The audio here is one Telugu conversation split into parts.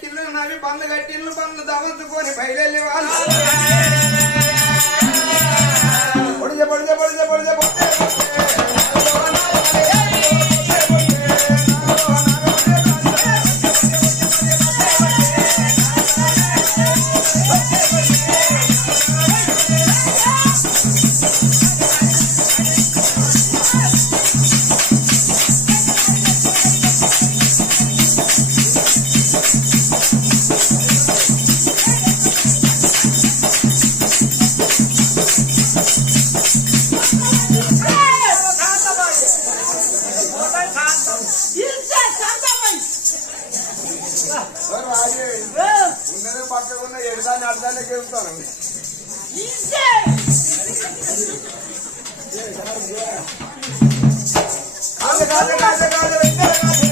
కింద నవి బండ్లు కట్టిళ్ళు బండ్లు దవంచుకొని బయలుదేరి వాళ్ళు పొడిచ పొడిచ పొడిచ పొడిచ పొడిచ దాన్ని అటు దాన్ని చెబుతాను కాదు కాదు కాదు కాదు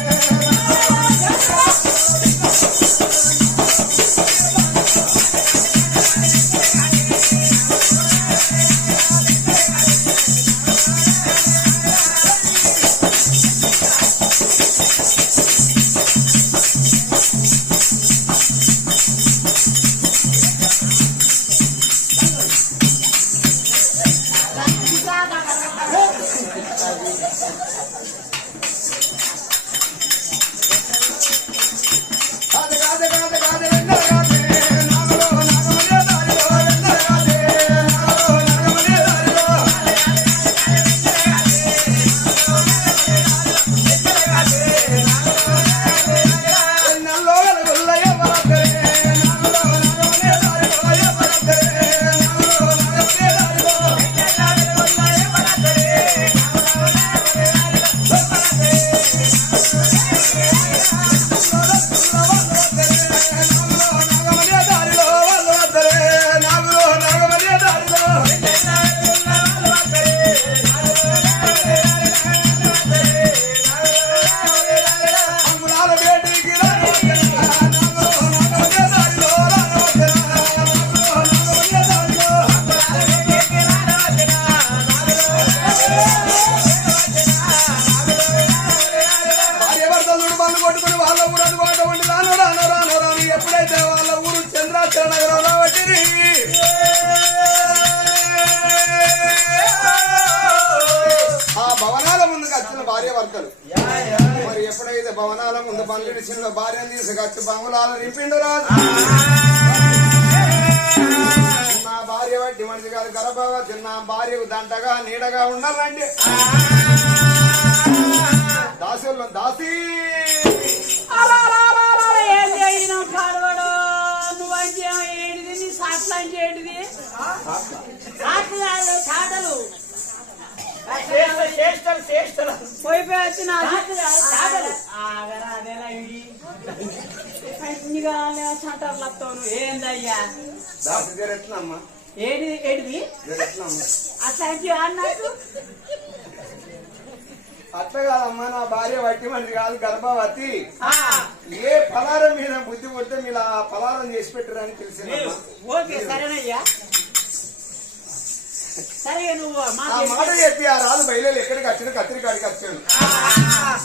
ఒక బంగిడి చిన్న భార్యను తీసుకొచ్చి బంగుళాలు రింపిండు రాదు నా భార్య వట్టి మనిషి కాదు గర్భగా తిన్న భార్యకు దంటగా నీడగా ఉండాలండి దాసుల్లో దాసి. ఏంటిది? సాట్లా ఏంటిది? సాటలు పోయిపోయి వచ్చిన ఇదిగా సెంటర్ లత్తోను ఏందయ్యా? ఏది ఏడిది? అట్లాంటి అట్లా కాదమ్మా నా భార్య వట్టిమంది కాదు గర్భవతి. ఏ ఫలారం మీద బుద్ధి పుడితే మీరు ఆ ఫలారం చేసి పెట్టారని తెలిసి ఓకే సరేనయ్యా. సరే నువ్వు మాట చెప్పి. ఆ రాదు బయలు ఎక్కడికి వచ్చాడు? కత్తిరికాడికి వచ్చాడు.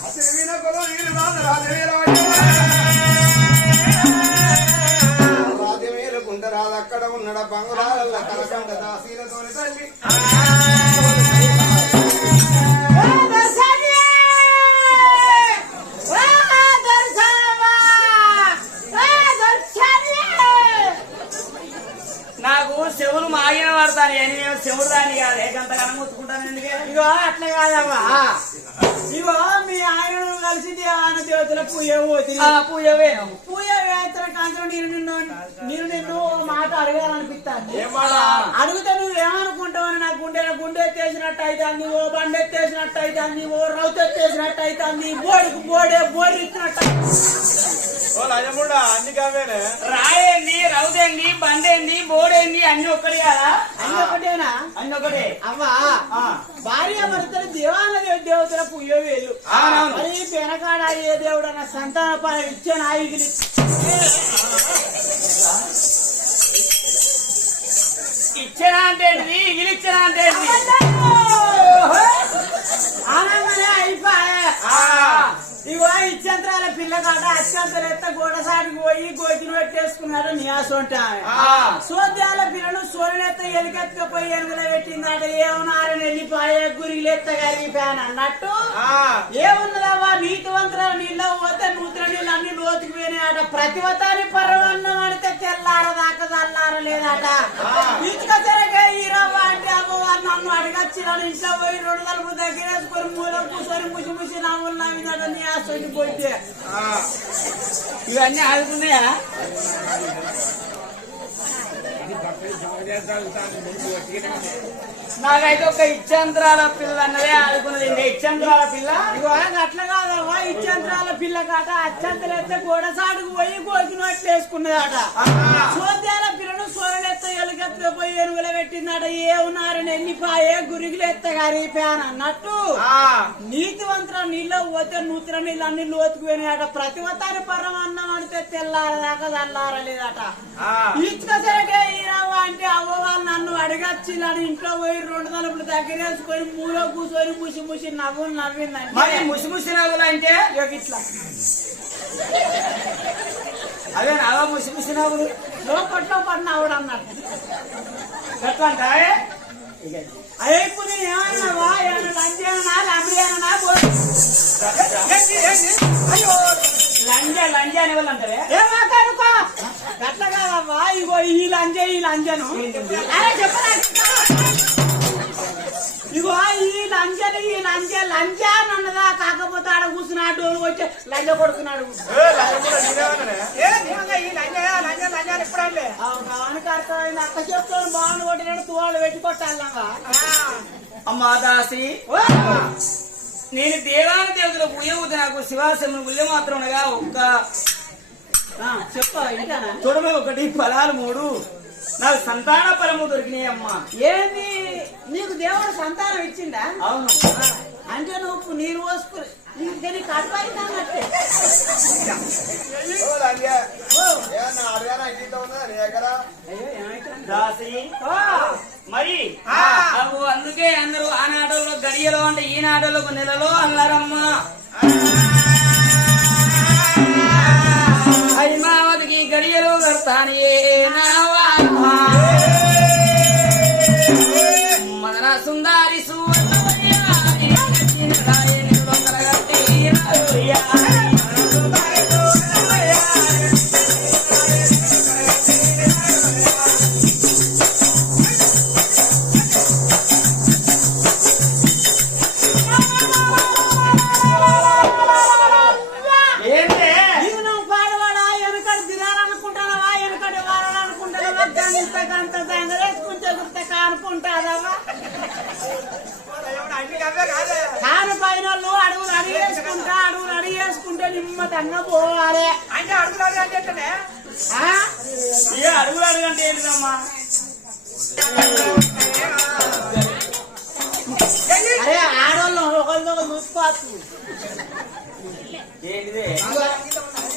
అసలు కొలం రాదు రాదు. రాదు అక్కడ ఉన్నడ? బంగుళాల కలకండ దాసీలతోని తల్లి. నాకు చెవులు మాగిన పడతాను అని నేను చెవులు దాన్ని కాదు. ఏకంతగానం ముత్తుకుంటాను ఎందుకే? ఇగో అట్లా కాదమ్మా. ఇగో మీ ఆయన కలిసి దేవాన దేవతల పూజ పోతుంది ఆ పూజ వేను నేను నిన్ను నేను నిన్ను మాట అడగాలనిపిస్తాను? అడిగితే నువ్వు ఏమనుకుంటావు అని నా గుండె గుండె ఎత్తేసినట్టు అయితే ఓ బండి ఎత్తేసినట్టు అయితే ఓ రౌత్ ఎత్తేసినట్టు అయితే బోడికి బోడే బోడి ఇచ్చినట్టు ఓ లజముడా అన్ని కావేనే రాయేంది రౌదేంది బండేంది బోడేంది అన్ని ఒక్కడే కదా? అన్ని ఒకటేనా అన్ని ఒకటే అవ్వా? ఆ. భార్య భర్తలు దేవాల దేవతల పూజ వేలు. మరి వెనకాడ ఏ దేవుడు అన్న సంతాన పని ఇచ్చే నాయకులు అంటే ఇలిక్షన్ అంటే ఆనందనే అయిపోయా. ఇగో ఇచ్చంత్రాల పిల్ల కాట అత్యంతలు ఎత్త గోడ సాటుకు పోయి గోకిని పెట్టేసుకున్నాడు నియాసంట. సోద్యాల పిల్లలు సోలనెత్త ఎలుకెత్తకపోయి ఎనుగుల పెట్టిందట ఏమన్నారని వెళ్ళిపోయే గురిలెత్త కలిపాను అన్నట్టు. ఏమున్నదవ్వా నీతివంతుల నీళ్ళ పోతే నూతుల నీళ్ళు అన్ని లోతుకు పోయినాయట. ప్రతివతాని పర్వన్నం అడితే తెల్లారదాకా చల్లారలేదట ఇటుక తిరగే ఈరవ్వ అంటే అమ్మవారు నన్ను అడగచ్చినాడు ఇంట్లో పోయి రెండు తలుపు దగ్గర వేసుకొని మూల కూర్చొని ముసి ముసి నవ్వులు నవ్విందట పోయితే ఇవన్నీ ఆడుకున్నాయా నాకైతే ఒక ఇచ్చంత్రాల పిల్ల అన్నదే ఆడుకున్నది. ఇంకా ఇచ్చంత్రాల పిల్ల? ఇగో అట్లా కాదవ్వా. ఇచ్చంత్రాల పిల్ల కాట అచ్చంతలెత్తే గోడ సాటుకు పోయి గోకినట్లు వేసుకున్నదట. సోద్యాల పిల్లను సోరలెత్త ఎలుగెత్త పోయి ఎనుగుల పెట్టిందట ఏ ఉన్నారని వెళ్ళిపోయే గురిగిలు ఎత్తగారి ఫ్యాన్ అన్నట్టు నీతివంతుల నీళ్ళు పోతే నూతుల నీళ్ళు అన్ని లోతుకు పోయినాయట ప్రతివతారి పరమన్నం అంటే తెల్లారదాకా చల్లారలేదట ఇటుక సరిగే ఈరవ్వ అంటే అవ్వ వాళ్ళు నన్ను అడగచ్చిల్లని ఇంట్లో పోయి రెండు తలుపులు దగ్గర వేసుకొని మూలో కూర్చొని ముసి ముసి నవ్వులు నవ్విందంటే ముసి ముసి నవ్వులు అంటే ఇట్లా. అవే నావా ముసి ముసి నవ్వులు లోపట్లో పడిన ఆవిడ అన్నట్టు. ఎట్లా అంటావే అయ్యే ఇప్పుడు నేను ఏమన్నావా? ఏమన్నా లంచానా లంబియానా అయ్యో. లంజ లంజ అనే వాళ్ళు అంటారే ఏమాకనుకో గట్ల కాదవ్వా ఇగో ఈ లంజ ఈ లంజను. అరే చెప్పరా. ఇగో ఈ లంజను ఈ లంజ లంజ అని అన్నదా కాకపోతే ఆడ కూర్చుని ఆ డోలు వచ్చి లంజ కొడుతున్నాడు అవనికి అర్థమైంది అక్క చెప్తాను బాగుండు కొట్టినాడు తువాళ్ళు పెట్టి కొట్టాలంగా అమ్మా దాసి. నేను దేవాని దేవతల పుయ్యవుతు నాకు శివాసములు పుల్య మాత్రం ఉండగా ఒక్క చెప్ప తొడమ ఒకటి ఫలాలు మూడు. నాకు సంతాన పరము దొరికినాయి అమ్మా ఏంది నీకు దేవుడు సంతానం ఇచ్చిందా అవును. అంటే నువ్వు నీరు పోసుకుని ఇంకా నీకు అర్థమైందన్నట్టే అయ్యో ఏమైతుంది? దాసి. మరి? అందుకే అందరూ ఆ నాటల్లో గడియలో అంటే ఈ నాటలో ఒక నెలలో అన్నారమ్మా. హైమావతికి గడియలు కడతాని మదన అడుగులు అడిగేసుకుంటే నిమ్మతంగా పోవాలి ఆ? ఏ అడుగులు అడుగంటే ఏంటిదమ్మా? అరే ఆడోళ్ళు ఒకరితో చూసుకోవచ్చు ఏంటిది?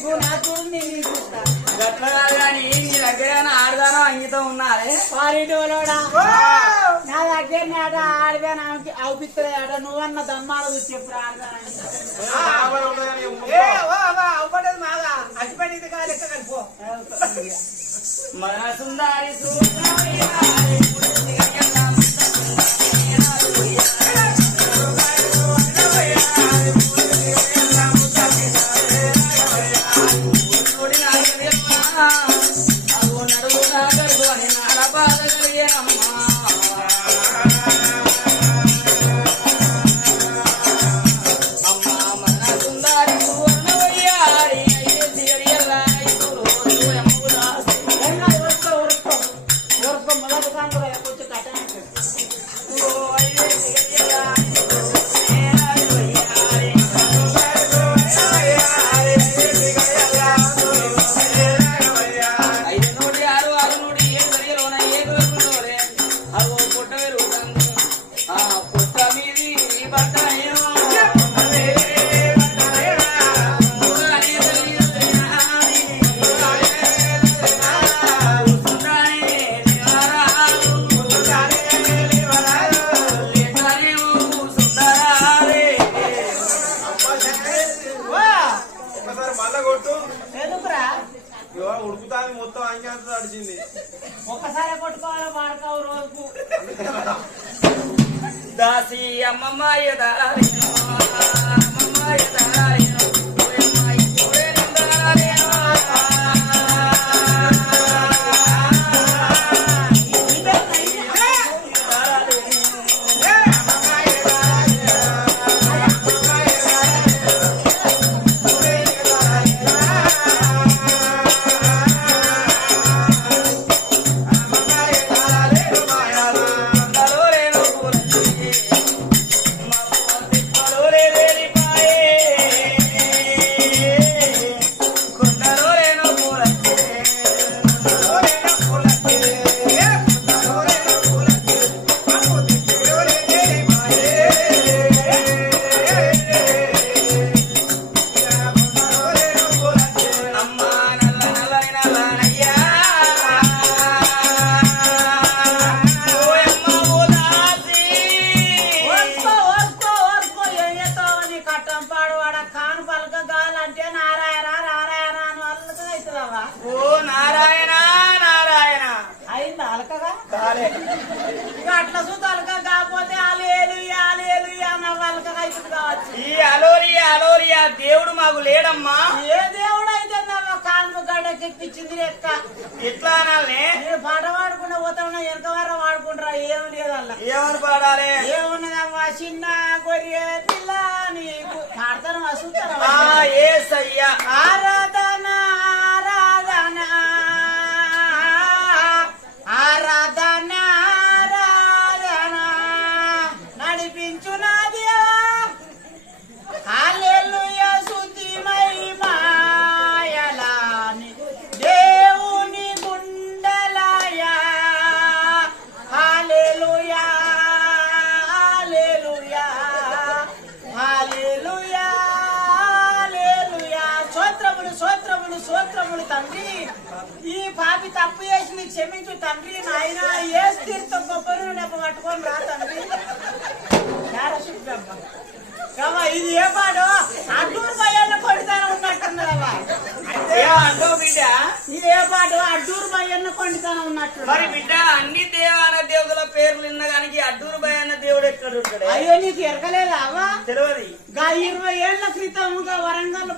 నువ్వు నా చూడు నేను చూస్తా గట్ల కాదు కానీ నీ దగ్గర ఆడదానో అంగితం ఉన్నారే? వారిడోలోడా నా దగ్గర నాట ఆడదాని అవుపిస్తుంది ఆడ నువ్వన్న దమ్మాడ చూసి చెప్పు ఆడదాని మన సుందారి సుందరి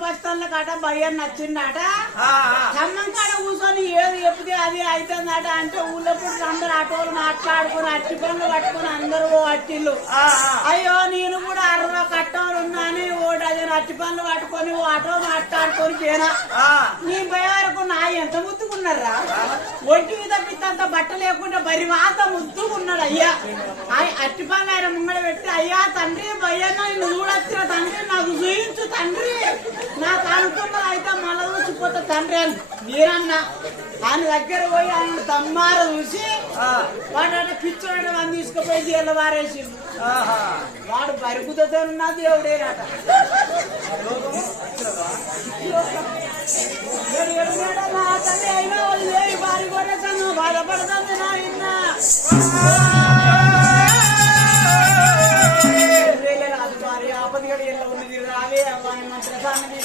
బస్ స్టాండ్ కాట భయం నచ్చిందట. ఖమ్మం కాడ కూర్చొని ఏది చెప్తే అది అవుతుందట అంటే ఊళ్ళో పుట్టి అందరు ఆటోలు మాట్లాడుకుని అట్టి పనులు పట్టుకుని అందరూ ఓ అట్టిల్లు. అయ్యో నేను కూడా అరవై కట్టంలో ఉన్నాను ఓ డజన్ అట్టి పనులు పట్టుకొని ఓ ఆటో మాట్లాడుకొని పోయినా. నీ భయ వరకు నా ఎంత ముద్దుకున్నారా ఒంటి మీద పిత్తంత బట్ట లేకుండా బరి వాత ముద్దుకున్నాడు అయ్యా. అట్టి పనులు ఆయన ముంగడ పెట్టి అయ్యా తండ్రి భయ్యన్న నిన్ను చూడొచ్చిన తండ్రి నాకు చూయించు తండ్రి. నాకు అనుకున్నది అయితే మళ్ళా చూసిపోతా తండ్రి అని. మీరన్నా. ఆయన దగ్గర పోయి ఆయన తమ్మార చూసి. వాడు పిచ్చోడు అని తీసుకుపోయి జైలు వారేసిండు. ఆహా. వాడు బరుకుతో ఉన్న దేవుడేనట. ఏడు ఏడు మేడల నా తల్లి అయినా వాళ్ళు లేని వారి రాదు ఆపద గడియల్లో ఉన్నది రావే అవ్వని మంత్రసాన్ని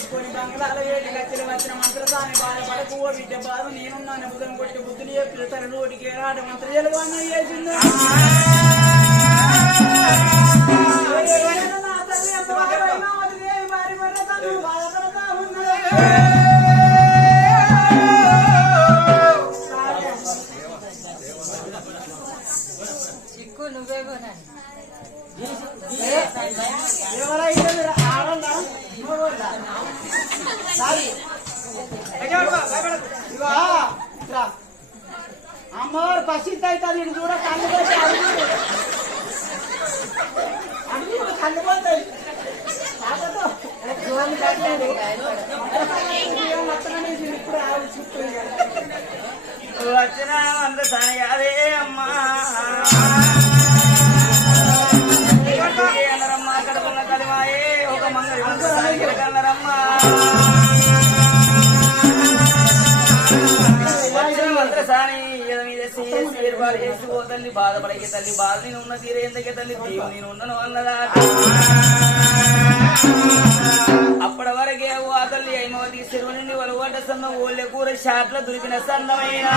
బంగ్లాల ఏటి గచ్చిన వచ్చిన మంత్రసాన్ని బాధపడకు ఓ బిడ్డ బాధ నేనున్నాను. బుధం కొట్టి బుద్ధుని చెప్పి తన నోటికి రాడు మంత్ర జలవాన్ని చేసింది నా తల్లి ఎంత బాధపడినా బాధపడతా ఉన్నది ఎవరైతే మీరు ఆడండా మగోళ్ళా? సారీ. ఇగో, ఇట్లా. అమ్మవారు పసిద్ధి అవుతుంది ఇటు చూడ కళ్ళు పోతే అడుగుడు అడుగుడు కళ్ళు పోతాయి కాకపోతే జోలు కట్టలేదు ఏం మొత్తమనే ఇప్పుడు ఆవిడ చుట్టూ ఇక. వచ్చిన వంద సాయాలే అమ్మా ఏర్పాటు చేసి ఓ తల్లి తల్లి బాధ నేను ఉన్న తీరే తల్లి దేవుడు నేను ఉన్నాను అన్నదా అప్పటి వరకే ఆ తల్లి అయిమవతి చెరువు నుండి వలవాట సన్న ఓళ్ళ కూర షాట్ల దొరికిన సన్నమైన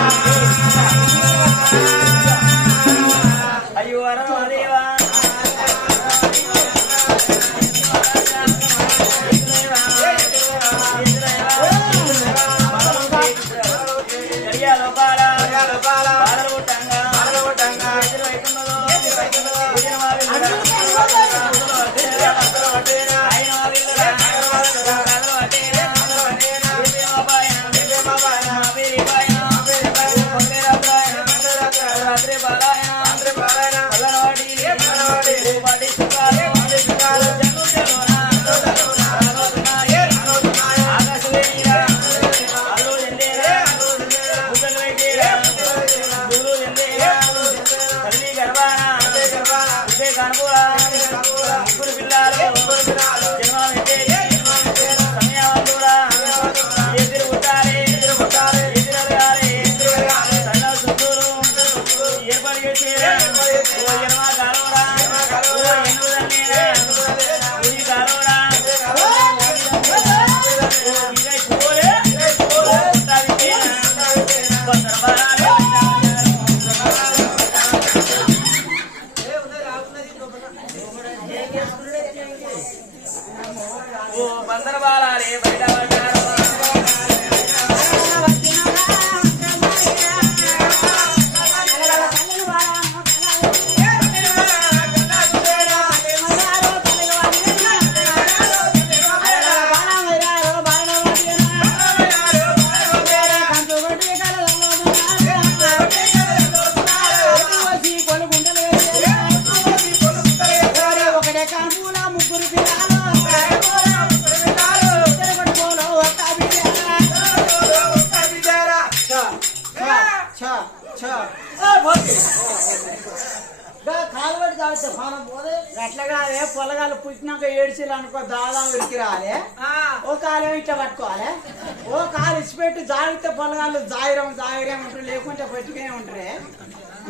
ఉంటారే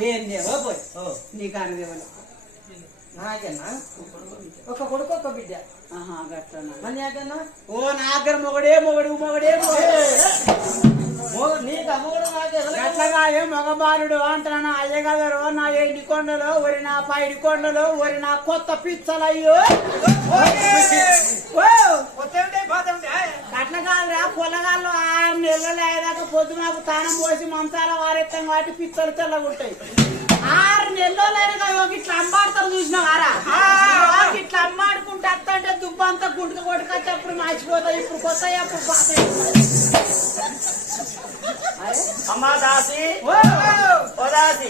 ఏం దేవో పోయి? నీకు అని దేవులు నాకేనా? ఒక కొడుకు ఒక బిడ్డ. ఆహా గట్లనా? నాకన్నా ఓ నా దగ్గర మొగడే మొగడు మొగడే మొగడే. గట్లగా ఏ మగబాలుడు అంటాను? అయ్యగారు నా ఎండి కొండలో ఒరి నా పైడి కొండలో ఒరి నా కొత్త పిచ్చలయ్యో. ఓ! కట్నగాలరా పొలగాళ్ళు ఆరు నెలలు అయ్యేదాకా పొద్దు నాకు తానం పోసి మంచాల వారెత్తాం కాబట్టి పిచ్చలు తెల్లగుంటాయి. ఆరు నెలలు ఒక ఇట్లా అమ్మాడతారు చూసినావారా? ఇట్లా అమ్మాడుకుంటే అత్తంటే దుబ్బంతా గుంటుక కొట్టుకొచ్చి అప్పుడు మర్చిపోతాయి ఇప్పుడు కొత్త అప్పుడు అరే అమ్మా దాసి ఓ! దాసి!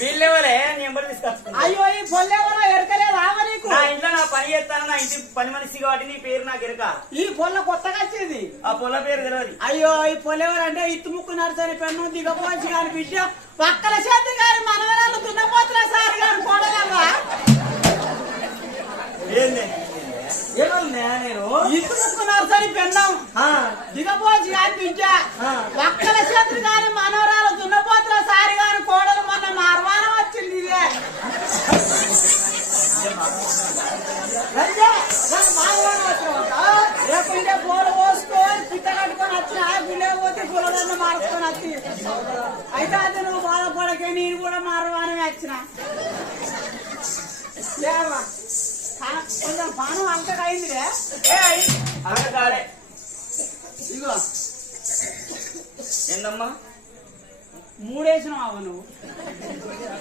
వీళ్ళెవరే? నీ ఎంబడి తీసుకొచ్చుకున్నా అయ్యో ఈ పొల్లెవరో ఎరకలేదు నీకు? నా ఇంట్లో నా పని చేస్తాను నా ఇంటి పని మనిషి కాబట్టి నీ పేరు నాకు ఎరక. ఈ పొల్ల కొత్తగా వచ్చింది. ఆ పొల పేరు తెలియదు అయ్యో ఈ పొలెవరు అంటే ఇత్తు ముక్కు నరసని పెన్ను దిగపోచి కాని బిడ్డ. పక్కల చేతి గారి మనవరాలు దున్నపోతున్న సారి గారు కోడగలవా ఏంది? నేను? నరసని పెన్నం. దిగపోచి కాని బిడ్డ ఆ. పక్కల చేతి గారి మనవరాలు సారి కోడలు మొన్న వచ్చింది ఇదే? లేకుంటే పూలు పోసుకొని పిట్ట కట్టుకొని వచ్చిన గుండె పోతే మార్చుకొని వచ్చి. అయితే అది నువ్వు బాధపడకే నేను కూడా మారవాని వచ్చిన. లేవా? కొంచెం పానం అంతగా అయిందిరే అక్కడ కాడే ఇగో ఏందమ్మా? మూడేసినావు నువ్వు.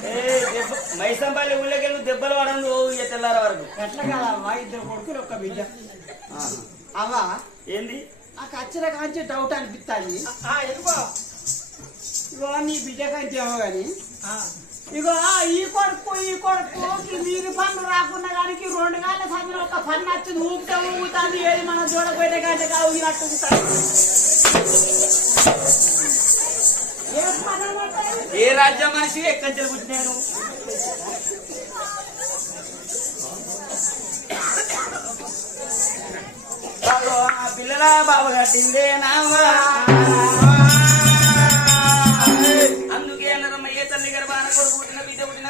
ఏ దెబ్బ మైసంపల్లి ఊళ్ళోకి వెళ్ళి దెబ్బలు పడను ఇక తెల్లార వరకు. ఎట్లా కదవ్వా ఇద్దరు కొడుకులు ఒక్క బిడ్డ. అవ్వా ఏంది? నాకు వచ్చిన కాంచి డౌట్ అనిపిస్తాయి ఇగో నీ బిడ్డ కంచి ఏమో గాని. ఇగో ఈ కొడుకు ఈ కొడుకు మీరు పన్ను రాకుండా కానీ రెండు గాల సమయం ఒక పన్ను వచ్చింది ఊపితే ఊగుతుంది ఏది మనం చూడకపోయిన గంట ఊగినట్టు ఏ రాజ్య మనిషి? ఎక్కడి పుట్టినాను పిల్లల బాబు కట్టిందే నావా?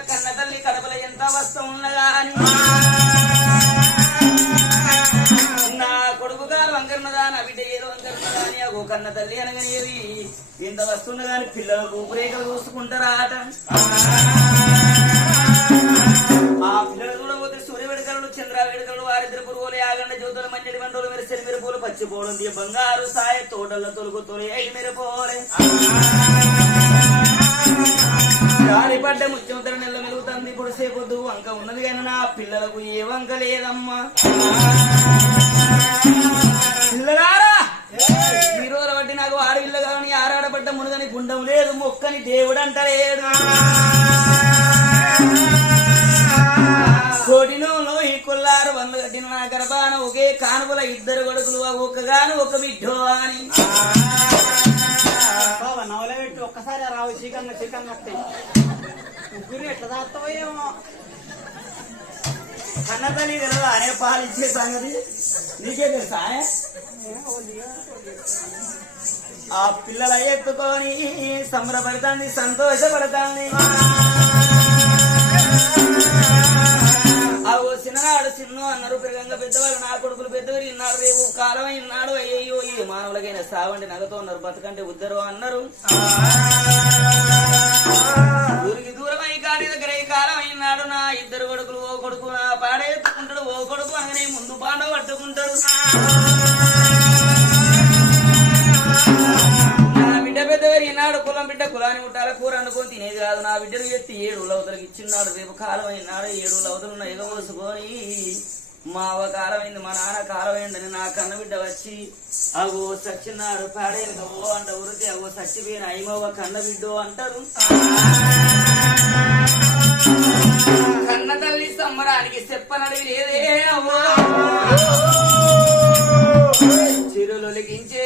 కన్న తల్లి కడపల ఎంత అవస్థ ఉన్నదా అని. నా కొడుకు గారు వంకరున్నదా నా బిడ్డ ఏదో వంకరున్నదా అని అగో కన్న తల్లి అనగనేది. ఇంత వస్తున్నదా అని పిల్లలకు ఊపిరేకలు చూసుకుంటారా ఆట? ఆ పిల్లలు చూడబోతే సూర్య వేడుకలు చంద్ర వేడుకలు వారిద్దరు పురుగులు ఆగండ జ్యోతులు మంచి మండలు మెరిసెలు మిరపోలు పచ్చిపోవడం దియ బంగారు సాయ తోటల తొలుగు తొలి ఐదు మిరపోలే. గాలిపడ్డ ముత్యం నెల ఇప్పుడు సేపొద్దు వంక ఉన్నది కానీ నా పిల్లలకు ఏ వంక లేదమ్మా. పిల్లలారా ఈ రోజు బట్టి నాకు ఆడపిల్ల కావని ఆరాడబడ్డ మునుగని గుండం లేదు మొక్కని దేవుడు అంటలేడు. కోటిలో ఈ కుల్లారు వంద కట్టిన నా గర్భాన ఒకే కానుకల ఇద్దరు కొడుకులు ఒక్కగాను ఒక బిడ్డో అని. బాబా ఒక్కసారి రావు చికెన్ చికెన్ వస్తాయి ముగ్గురు ఎట్లా దాస్తావో ఏమో. కన్నతల్లి తెలదా అనే పాలిచ్చే సంగతి. నీకే తెలుసా ఆ పిల్లల ఎత్తుకొని సంబరపడతాంది సంతోషపడతాంది. ఆ ఓ చిన్ననాడు చిన్న అన్నారు పెరగంగా పెద్దవాళ్ళు నా కొడుకులు పెద్దవారు ఇన్నారు రేపు కాలం ఇన్నాడు అయ్యో ఈ మానవులకైనా సావండి నగతో ఉన్నారు బతకంటే ఉద్దరు అన్నారు. ఊరికి దూరం అయి కాడి దగ్గర ఈ కాలం అయినాడు నా ఇద్దరు కొడుకులు ఓ కొడుకు నా పాడేసుకుంటాడు ఓ కొడుకు అనగానే ముందు పాండ పట్టుకుంటాడు. నా బిడ్డ పెద్దవారు ఈనాడు కులం బిడ్డ కులాన్ని ముట్టాల కూర అనుకొని తినేది కాదు. నా బిడ్డను ఎత్తి ఏడు లవతలకి ఇచ్చిన్నాడు రేపు కాలం అయినాడు ఏడు లవతలు ఎగమోసుకొని మా అవ్వ కాలమైంది మా నాన్న కాలమైందని నా కన్న బిడ్డ వచ్చి అగో సచ్చినాడు పాడేది ఓ అంట ఉరితే అగో సచ్చిపోయిన అయ్యమవ్వ కన్న బిడ్డో అంటారు. కన్న తల్లి సంబరానికి చెప్పనడివి లేదే అవ్వా. చిరులొలిగించే